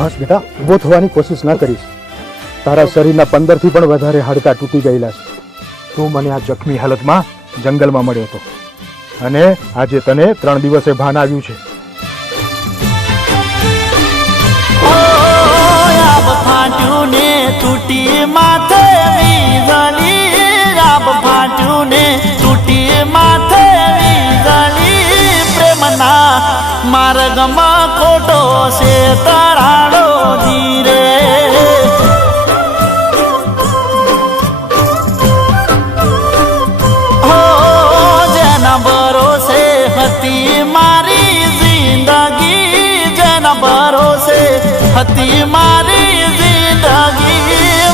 બસ બેટા, ઊભો થવાની કોશિશ ના કરીશ. તારા શરીરના 15 થી પણ વધારે હાડકાં તૂટી ગયેલા છે. તું મને આ જખમી હાલતમાં જંગલમાં મળ્યો હતો અને આજે તને 3 દિવસે ભાન આવ્યું છે. ફાટ્યું ને તૂટી માથે વીજળી, રાબ ફાટ્યું ને તૂટી માથે વીજળી, પ્રેમના માર્ગમાં ખોટો છે તરાડો ધીરે. હો જેના ભરોસે હતી મારી જિંદગી, જેના ભરોસે હતી મારી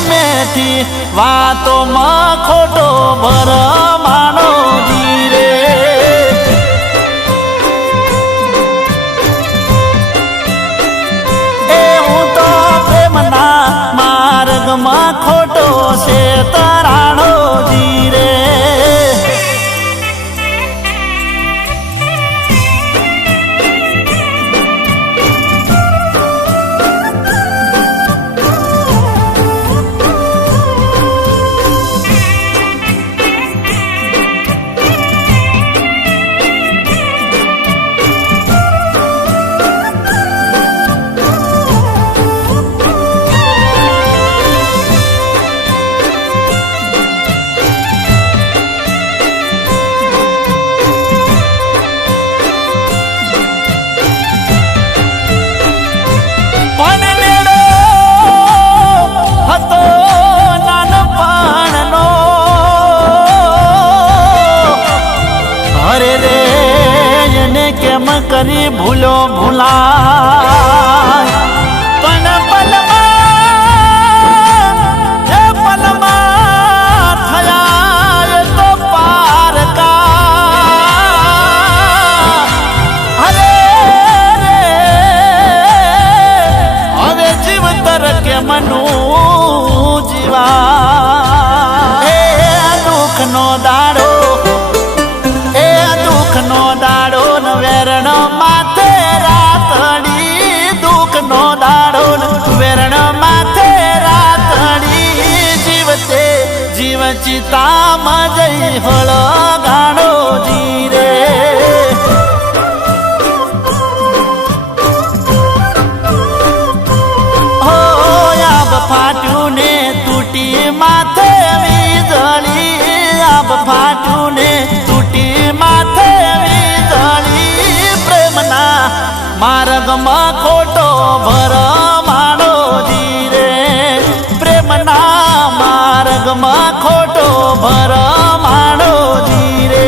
મેથી વાતોમાં ખોટો ભરમાનો ધીરે. એ હું તો પ્રેમના માર્ગમાં ખોટો છે તરાણો ધીરે. કરી ભૂલો ભૂલાય પણ પલમાં થયા તો પારકા. અરે રે હવે જીવતર કે મનું જીવા. એ દુઃખનો દાડો, એ દુઃખનો દાડો વેરણ માથે રાતડી, દુઃખનો દાડો વેરણ માથે રાતડી, જીવતે જીવ ચિતામાં જઈ હળ ગાડો ધીરે. હો આબ ફાટ્યું ને તૂટી માથે વીજળી, આબ ફાટ્યું ને તૂટી માથે માર્ગમાં ખોટો ભરમાનો ધીરે. પ્રેમના માર્ગમાં ખોટો ભરમાનો ધીરે.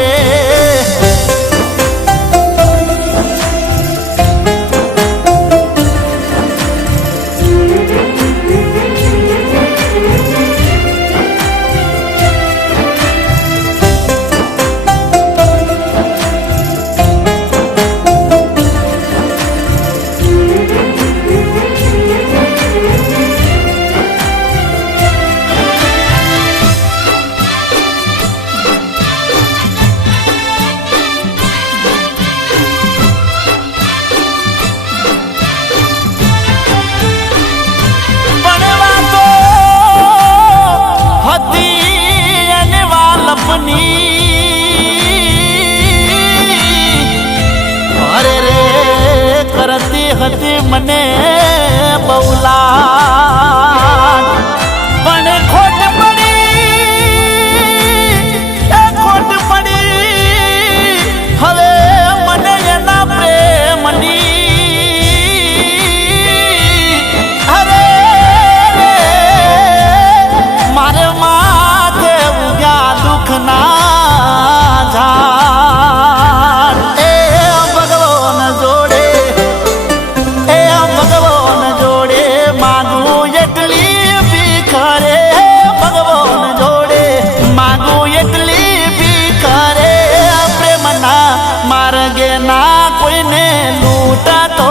અરે રે કરતી હતી મને બહુલા પણ ખોટ પડી, ખોટ પડી હવે મને એના પ્રેમની. અરે રે મારે માથે ઉગ્યા દુઃખના માર્ગે ના કોઈને લૂંટાતો